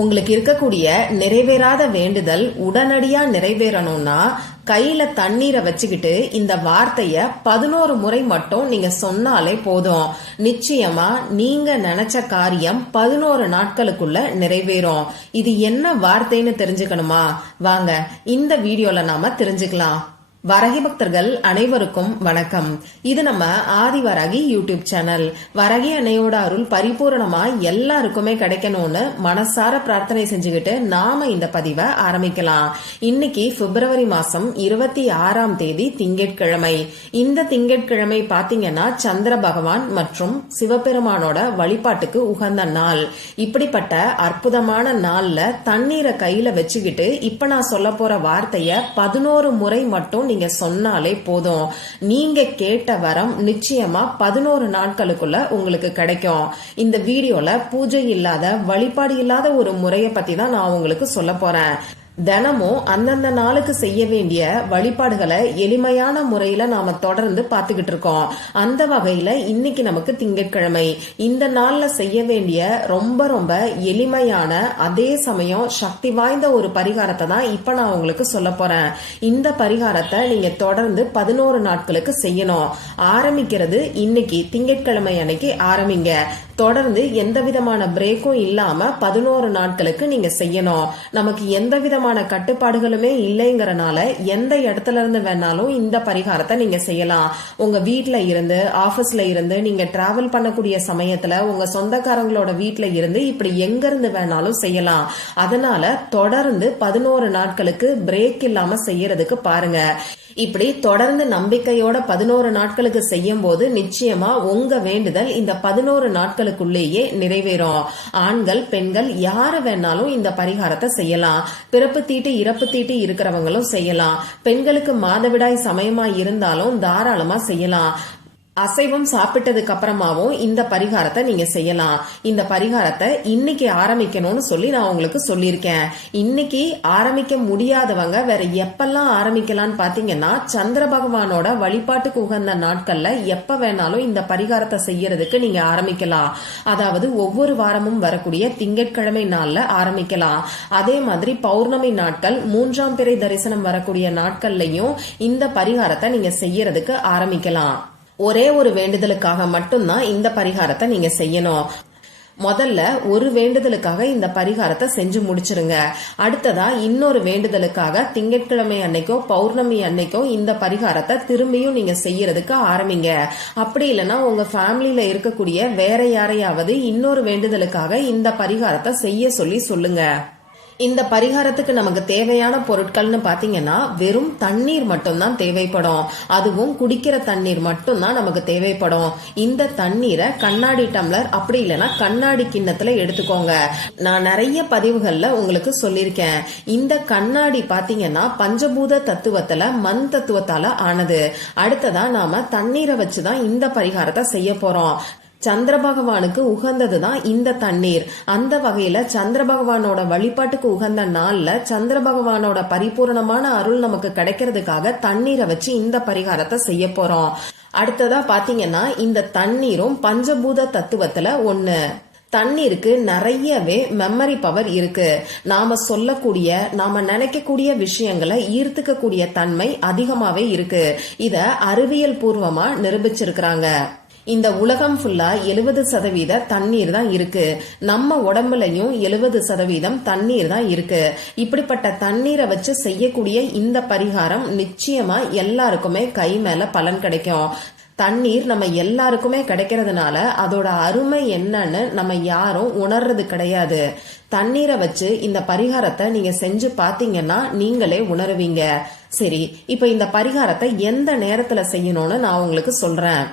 உங்களுக்கு இருக்கக்கூடிய நிறைவேறாத வேண்டுதல் உடனடியா நிறைவேறணும்னா கையில தண்ணீரை வச்சுக்கிட்டு இந்த வார்த்தைய 11 முறை மட்டும் நீங்க சொன்னாலே போதும். நிச்சயமா நீங்க நினைச்ச காரியம் 11 நாட்களுக்குள்ள நிறைவேறும். இது என்ன வார்த்தைன்னு தெரிஞ்சுக்கணுமா? வாங்க இந்த வீடியோல நாம தெரிஞ்சுக்கலாம். வரகி பக்தர்கள் அனைவருக்கும் வணக்கம். இது நம்ம ஆதிவராகி யூடியூப் சேனல். வரகி அன்னையோட அருள் பரிபூரணமா எல்லாருக்குமே கிடைக்கணும்னு மனசார பிரார்த்தனை செஞ்சுக்கிட்டு நாம இந்த பதிவை ஆரம்பிக்கலாம். இன்னைக்கு பிப்ரவரி மாசம் 26ஆம் தேதி திங்கட்கிழமை. இந்த திங்கட்கிழமை பாத்தீங்கன்னா சந்திர பகவான் மற்றும் சிவபெருமானோட வழிபாட்டுக்கு உகந்த நாள். இப்படிப்பட்ட அற்புதமான நாள்ல தண்ணீரை கையில வச்சுக்கிட்டு இப்ப நான் சொல்ல போற வார்த்தைய 11 முறை மட்டும் நீங்க சொன்னாலே போதும். நீங்க கேட்ட வரம் நிச்சயமா 11 நாட்களுக்குள்ள உங்களுக்கு கிடைக்கும். இந்த வீடியோல பூஜை இல்லாத வழிபாடு இல்லாத ஒரு முறையை பத்தி தான் நான் உங்களுக்கு சொல்ல போறேன். தினமும் அந்தந்த நாளுக்கு செய்ய வேண்டிய வழிபாடுகளை எளிமையான முறையில நாம தொடர்ந்து பாத்துக்கிட்டு இருக்கோம். அந்த வகையில இன்னைக்கு நமக்கு திங்கட்கிழமை. இந்த நாள்ல செய்ய வேண்டிய ரொம்ப ரொம்ப எளிமையான அதே சமயம் சக்தி வாய்ந்த ஒரு பரிகாரத்தை தான் இப்ப நான் உங்களுக்கு சொல்ல போறேன். இந்த பரிகாரத்தை நீங்க தொடர்ந்து 11 நாட்களுக்கு செய்யணும். ஆரம்பிக்கிறது இன்னைக்கு திங்கட்கிழமை அன்னைக்கு ஆரம்பிங்க. தொடர்ந்து எந்த விதமான பிரேக்கும் இல்லாம 11 நாட்களுக்கு நீங்க செய்யணும். நமக்கு எந்த விதமான கட்டுப்பாடுகளுமே இல்லைங்கறனால எந்த இடத்துல இருந்து வேணாலும் இந்த பரிகாரத்தை நீங்க செய்யலாம். உங்க வீட்ல இருந்து, ஆபீஸ்ல இருந்து, நீங்க டிராவல் பண்ணக்கூடிய சமயத்துல, உங்க சொந்தக்காரங்களோட வீட்ல இருந்து, இப்படி எங்க இருந்து வேணாலும் செய்யலாம். அதனால தொடர்ந்து 11 நாட்களுக்கு பிரேக் இல்லாம செய்யறதுக்கு பாருங்க. இப்படி தொடர்ந்து நம்பிக்கையோட 11 நாட்களுக்கு செய்யும் போது நிச்சயமா உங்க வேண்டுதல் இந்த 11 நாட்களுக்குள்ளேயே நிறைவேறும். ஆண்கள் பெண்கள் யாரு வேணாலும் இந்த பரிகாரத்தை செய்யலாம். பிறப்பு தீட்டு இறப்பு தீட்டு இருக்கிறவங்களும் செய்யலாம். பெண்களுக்கு மாதவிடாய் சமயமா இருந்தாலும் தாராளமா செய்யலாம். அசைவம் சாப்பிட்டதுக்கு அப்புறமாவும் இந்த பரிகாரத்தை நீங்க செய்யலாம். இந்த பரிகாரத்தை இன்னைக்கு ஆரம்பிக்கணும்னு சொல்லி நான் உங்களுக்கு சொல்லியிருக்கேன். இன்னைக்கு ஆரம்பிக்க முடியாதவங்க வேற எப்பெல்லாம் ஆரம்பிக்கலாம்னு பாத்தீங்கன்னா சந்திர பகவானோட வழிபாட்டுக்கு உகந்த நாட்கள்ல எப்ப வேணாலும் இந்த பரிகாரத்தை செய்யறதுக்கு நீங்க ஆரம்பிக்கலாம். அதாவது ஒவ்வொரு வாரமும் வரக்கூடிய திங்கட்கிழமை நாள்ல ஆரம்பிக்கலாம். அதே மாதிரி பௌர்ணமி நாட்கள், 3ஆம் பிறை தரிசனம் வரக்கூடிய நாட்கள்லயும் இந்த பரிகாரத்தை நீங்க செய்யறதுக்கு ஆரம்பிக்கலாம். ஒரே ஒரு வேண்டுதலுக்காக மட்டும்தான் இந்த பரிகாரத்தை நீங்க செய்யணும். முதல்ல ஒரு வேண்டுதலுக்காக இந்த பரிகாரத்தை செஞ்சு முடிச்சிருங்க. அடுத்ததா இன்னொரு வேண்டுதலுக்காக திங்கட்கிழமை அன்னைக்கோ பௌர்ணமி அன்னைக்கோ இந்த பரிகாரத்தை திரும்பியும் நீங்க செய்யறதுக்கு ஆரம்பிங்க. அப்படி இல்லைன்னா உங்க ஃபேமிலியில இருக்கக்கூடிய வேற யாரையாவது இன்னொரு வேண்டுதலுக்காக இந்த பரிகாரத்தை செய்ய சொல்லி சொல்லுங்க. இந்த பரிகாரத்துக்கு நமக்கு தேவையான பொருட்கள்னு பாத்தீங்கன்னா வெறும் தண்ணீர் மட்டும்தான் தேவைப்படும். அதுவும் குடிக்கிற தண்ணீர் மட்டும்தான் நமக்கு தேவைப்படும். இந்த தண்ணீரை கண்ணாடி டம்ளர் அப்படி இல்லைன்னா கண்ணாடி கிண்ணத்துல எடுத்துக்கோங்க. நான் நிறைய பதிவுகள்ல உங்களுக்கு சொல்லியிருக்கேன். இந்த கண்ணாடி பாத்தீங்கன்னா பஞ்சபூத தத்துவத்துல மண் தத்துவத்தால ஆனது. அடுத்ததா நாம தண்ணீரை வச்சுதான் இந்த பரிகாரத்தை செய்ய போறோம். சந்திர பகவானுக்கு உகந்ததுதான் இந்த தண்ணீர். அந்த வகையில சந்திர பகவானோட வழிபாட்டுக்கு உகந்த நாள்ல சந்திர பகவானோட பரிபூர்ணமான அருள் நமக்கு கிடைக்கிறதுக்காக தண்ணீரை வச்சு இந்த பரிகாரத்தை செய்ய போறோம். அடுத்ததா பாத்தீங்கன்னா இந்த தண்ணீரும் பஞ்சபூத தத்துவத்துல ஒண்ணு. தண்ணீருக்கு நிறையவே மெமரி பவர் இருக்கு. நாம சொல்லக்கூடிய, நாம நினைக்கக்கூடிய விஷயங்களை ஈர்த்துக்க கூடிய தன்மை அதிகமாவே இருக்கு. இத அறிவியல் பூர்வமா நிரூபிச்சிருக்கிறாங்க. இந்த உலகம் ஃபுல்லா 70% தண்ணீர் தான் இருக்கு. நம்ம உடம்புலயும் 70% தண்ணீர் தான் இருக்கு. இப்படிப்பட்ட தண்ணீரை வச்சு செய்யக்கூடிய இந்த பரிகாரம் நிச்சயமா எல்லாருக்குமே கை மேல பலன் கிடைக்கும். தண்ணீர் நம்ம எல்லாருக்குமே கிடைக்கிறதுனால அதோட அருமை என்னன்னு நம்ம யாரும் உணர்றது கிடையாது. தண்ணீரை வச்சு இந்த பரிகாரத்தை நீங்க செஞ்சு பாத்தீங்கன்னா நீங்களே உணருவீங்க. சரி, இப்ப இந்த பரிகாரத்தை எந்த நேரத்துல செய்யணும்னு நான் உங்களுக்கு சொல்றேன்.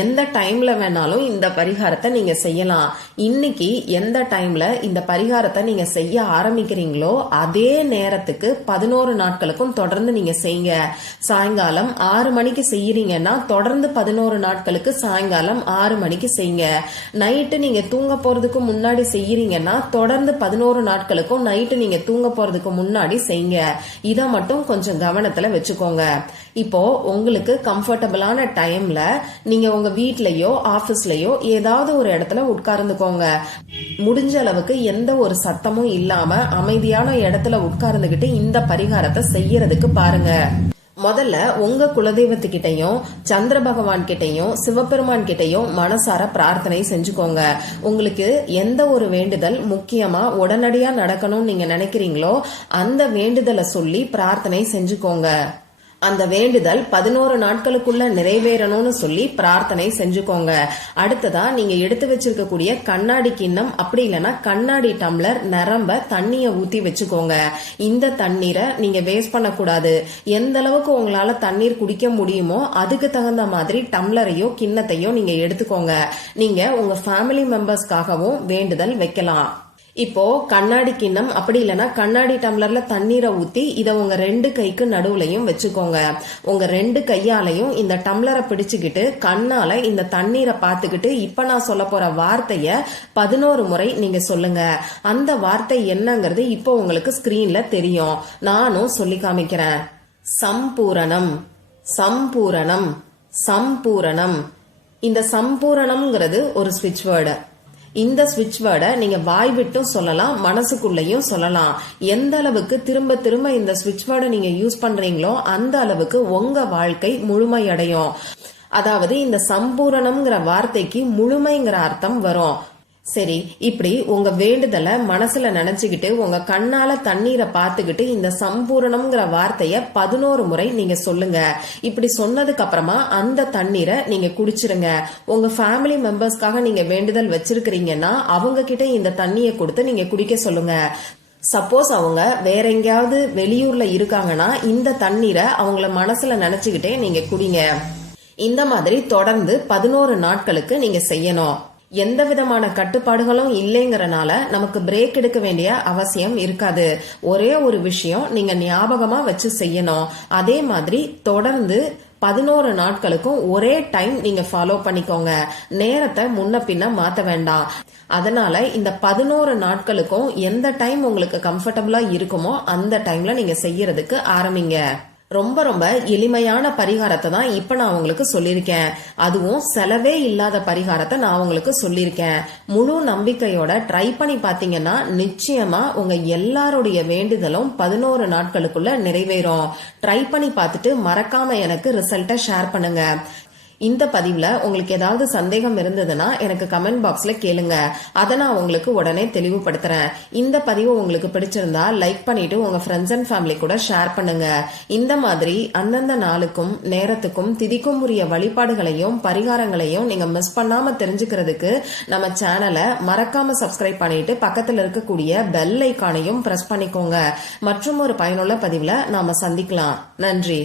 எந்த டைம்ல வேணாலும் இந்த பரிகாரத்தை நீங்க செய்யலாம். இன்னைக்கு எந்த டைம்ல இந்த பரிகாரத்தை நீங்க செய்ய ஆரம்பிக்கிறீங்களோ அதே நேரத்துக்கு 11 நாட்களுக்கும் தொடர்ந்து நீங்க செய்யுங்க. சாயங்காலம் 6 மணிக்கு செய்யறீங்கன்னா தொடர்ந்து 11 நாட்களுக்கு சாயங்காலம் 6 மணிக்கு செய்யுங்க. நைட்டு நீங்க தூங்க போறதுக்கு முன்னாடி செய்யறீங்கன்னா தொடர்ந்து 11 நாட்களுக்கும் நைட்டு நீங்க தூங்க போறதுக்கு முன்னாடி செய்யுங்க. இத மட்டும் கொஞ்சம் கவனத்துல வச்சுக்கோங்க. இப்போ உங்களுக்கு கம்ஃபர்டபுளான டைம்ல நீங்க உங்க வீட்லயோ ஆபீஸ்லயோ ஏதாவது ஒரு இடத்துல உட்கார்ந்துக்கோங்க. முடிஞ்ச அளவுக்கு எந்த ஒரு சத்தமும் இல்லாம அமைதியான இடத்துல உட்கார்ந்துகிட்டு இந்த பரிகாரத்தை செய்யறதுக்கு பாருங்க. முதல்ல உங்க குலதெய்வத்துக்கிட்டையும் சந்திர பகவான் கிட்டையும் சிவபெருமான் கிட்டையும் மனசார பிரார்த்தனை செஞ்சுக்கோங்க. உங்களுக்கு எந்த ஒரு வேண்டுதல் முக்கியமா உடனடியா நடக்கணும்னு நீங்க நினைக்கிறீங்களோ அந்த வேண்டுதலை சொல்லி பிரார்த்தனை செஞ்சுக்கோங்க. அந்த வேண்டுதல் 11 நாட்களுக்குள்ள நிறைவேறணும்னு சொல்லி பிரார்த்தனை செஞ்சுக்கோங்க. அடுத்ததா நீங்க எடுத்து வச்சிருக்கக்கூடிய கண்ணாடி கிண்ணம் அப்படி இல்லைன்னா கண்ணாடி டம்ளர் நிரம்ப தண்ணிய ஊத்தி வச்சுக்கோங்க. இந்த தண்ணீரை நீங்க வேஸ்ட் பண்ணக்கூடாது. எந்த அளவுக்கு உங்களால தண்ணீர் குடிக்க முடியுமோ அதுக்கு தகுந்த மாதிரி டம்ளரையோ கிண்ணத்தையோ நீங்க எடுத்துக்கோங்க. நீங்க உங்க ஃபேமிலி மெம்பர்ஸ்க்காகவும் வேண்டுதல் வைக்கலாம். இப்போ கண்ணாடி கிண்ணம் அப்படி இல்லைன்னா கண்ணாடி டம்ளர்ல தண்ணீரை ஊத்தி இத உங்க 2 கைக்கு நடுவுலையும் வச்சுக்கோங்க. உங்க 2 கையாலையும் இந்த டம்ளரை பிடிச்சுக்கிட்டு கண்ணால இந்த தண்ணீரை பார்த்துக்கிட்டு இப்ப நான் சொல்ல போற வார்த்தைய 11 முறை நீங்க சொல்லுங்க. அந்த வார்த்தை என்னங்கிறது இப்போ உங்களுக்கு ஸ்கிரீன்ல தெரியும். நானும் சொல்லி காமிக்கிறேன். சம்பூரணம், சம்பூரணம், சம்பூரணம். இந்த சம்பூரணம்ங்கிறது ஒரு ஸ்விட்ச் வேர்டு. இந்த ஸ்விட்ச் வேர்டை நீங்க வாய் விட்டும் சொல்லலாம், மனசுக்குள்ளேயும் சொல்லலாம். எந்த அளவுக்கு திரும்ப திரும்ப இந்த ஸ்விட்ச் வேர்டை நீங்க யூஸ் பண்றீங்களோ அந்த அளவுக்கு உங்க வாழ்க்கை முழுமையடையும். அதாவது இந்த சம்பூரணம்ங்கிற வார்த்தைக்கு முழுமைங்கிற அர்த்தம் வரும். சரி, இப்படி உங்க வேண்டுதலை மனசுல நினைச்சுக்கிட்டு உங்க கண்ணால தண்ணீரை பார்த்துக்கிட்டு இந்த சம்பூரணம்ங்கிற வார்த்தைய 11 முறை நீங்க சொல்லுங்க. இப்படி சொன்னதுக்கு அப்புறமா அந்த தண்ணீரை நீங்க குடிச்சிருங்க. உங்க ஃபேமிலி மெம்பர்ஸ்க்காக நீங்க வேண்டுதல் வச்சிருக்கிறீங்கன்னா அவங்க கிட்ட இந்த தண்ணியை கொடுத்து நீங்க குடிக்க சொல்லுங்க. சப்போஸ் அவங்க வேற எங்கேயாவது வெளியூர்ல இருக்காங்கன்னா இந்த தண்ணீரை அவங்கள மனசுல நினைச்சுக்கிட்டே நீங்க குடிங்க. இந்த மாதிரி தொடர்ந்து 11 நாட்களுக்கு நீங்க செய்யணும். எந்த விதமான கட்டுப்பாடுகளும் இல்லைங்கறனால நமக்கு பிரேக் எடுக்க வேண்டிய அவசியம் இருக்காது. ஒரே ஒரு விஷயம் நீங்க ஞாபகமா வச்சு செய்யணும். அதே மாதிரி தொடர்ந்து 11 நாட்களுக்கும் ஒரே டைம் நீங்க ஃபாலோ பண்ணிக்கோங்க. நேரத்தை முன்ன பின்ன மாத்த வேண்டாம். அதனால இந்த 11 நாட்களுக்கும் எந்த டைம் உங்களுக்கு கம்ஃபர்டபுளா இருக்குமோ அந்த டைம்ல நீங்க செய்யறதுக்கு ஆரம்பிங்க. ரொம்ப ரொம்ப எளிமையான பரிகாரத்தை தான் இப்ப நான் உங்களுக்கு சொல்லியிருக்கேன். அதுவும் செலவே இல்லாத பரிகாரத்தை நான் உங்களுக்கு சொல்லியிருக்கேன். முழு நம்பிக்கையோட ட்ரை பண்ணி பாத்தீங்கன்னா நிச்சயமா உங்க எல்லாருடைய வேண்டுதலும் 11 நாட்களுக்குள்ள நிறைவேறும். ட்ரை பண்ணி பார்த்துட்டு மறக்காம எனக்கு ரிசல்ட்டை ஷேர் பண்ணுங்க. இந்த பதிவுல உங்களுக்கு ஏதாவது சந்தேகம் இருந்ததுன்னா எனக்கு கமெண்ட் பாக்ஸ்ல கேளுங்க. அதை நான் உங்களுக்கு உடனே தெளிவுபடுத்துறேன். இந்த பதிவு உங்களுக்கு பிடிச்சிருந்தா லைக் பண்ணிட்டு உங்க ஃப்ரெண்ட்ஸ் அண்ட் ஃபேமிலி கூட ஷேர் பண்ணுங்க. இந்த மாதிரி அந்தந்த நாளுக்கும் நேரத்துக்கும் திதிக்கும் உரிய வழிபாடுகளையும் பரிகாரங்களையும் நீங்க மிஸ் பண்ணாம தெரிஞ்சுக்கிறதுக்கு நம்ம சேனலை மறக்காம சப்ஸ்கிரைப் பண்ணிட்டு பக்கத்துல இருக்கக்கூடிய பெல் ஐகானையும் பிரஸ் பண்ணிக்கோங்க. மற்றும் ஒரு பயனுள்ள பதிவுல நாம சந்திக்கலாம். நன்றி.